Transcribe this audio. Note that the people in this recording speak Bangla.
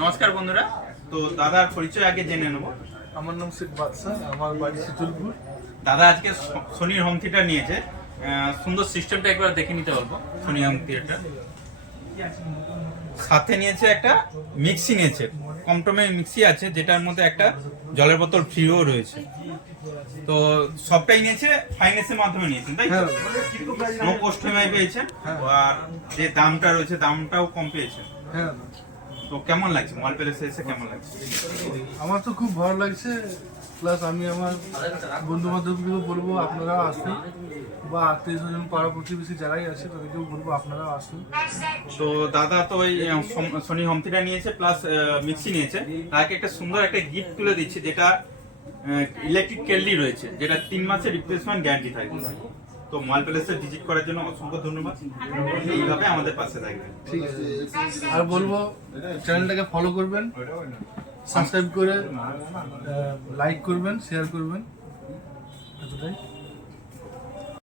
নমস্কার বন্ধুরা, তো দাদার পরিচয় আগে জেনে নেব। আমার নাম শেখ বাদশা, আমার বাড়ি শীতলপুর। দাদা আজকে সোনির হোম থিয়েটার নিয়েছে। সুন্দর সিস্টেমটা একবার দেখে নিতে বলবো। সোনি হোম থিয়েটার সাথে নিয়েছে একটা মিক্সি, নিয়েছে কম টমে মিক্সি আছে, যেটার মধ্যে একটা জলের বোতল ফ্রিও রয়েছে। তো সবটাই নিয়েছে ফাইন্যান্সের মাধ্যমে নিয়েছেন, তাই তো? নো কস্ট ইএমআই পেয়েছেন, আর যে দামটা রয়েছে দামটাও কম পেয়েছেন। হ্যাঁ, তো কেমন লাগছে মল প্যালেসে এসে, কেমন লাগছে? আমার তো খুব ভালো লাগছে। প্লাস আমি আমার বন্ধু বান্ধবকেও বলবো আপনারা আসুন, বা আত্মীয় স্বজন পাড়া প্রতিবেশী যারাই আছে তাদেরকেও বলবো আপনারা আসুন। তো দাদা তো ওই সোনি হোম থিয়েটার নিয়েছে প্লাস মিক্সি নিয়েছে, তাকে একটা সুন্দর একটা গিফট তুলে দিচ্ছে, যেটা ইলেকট্রিক কেটলি রয়েছে, যেটা 3 মাসের রিপ্লেসমেন্ট গ্যারান্টি থাকবে। তো মল প্যালেসে ভিজিট করার জন্য অসংখ্য ধন্যবাদ। এইভাবে আমাদের পাশে থাকবেন। ঠিক আছে, আর বলবো চ্যানেলটাকে ফলো করবেন, সাবস্ক্রাইব করে লাইক করবেন, শেয়ার করবেন, এতটাই।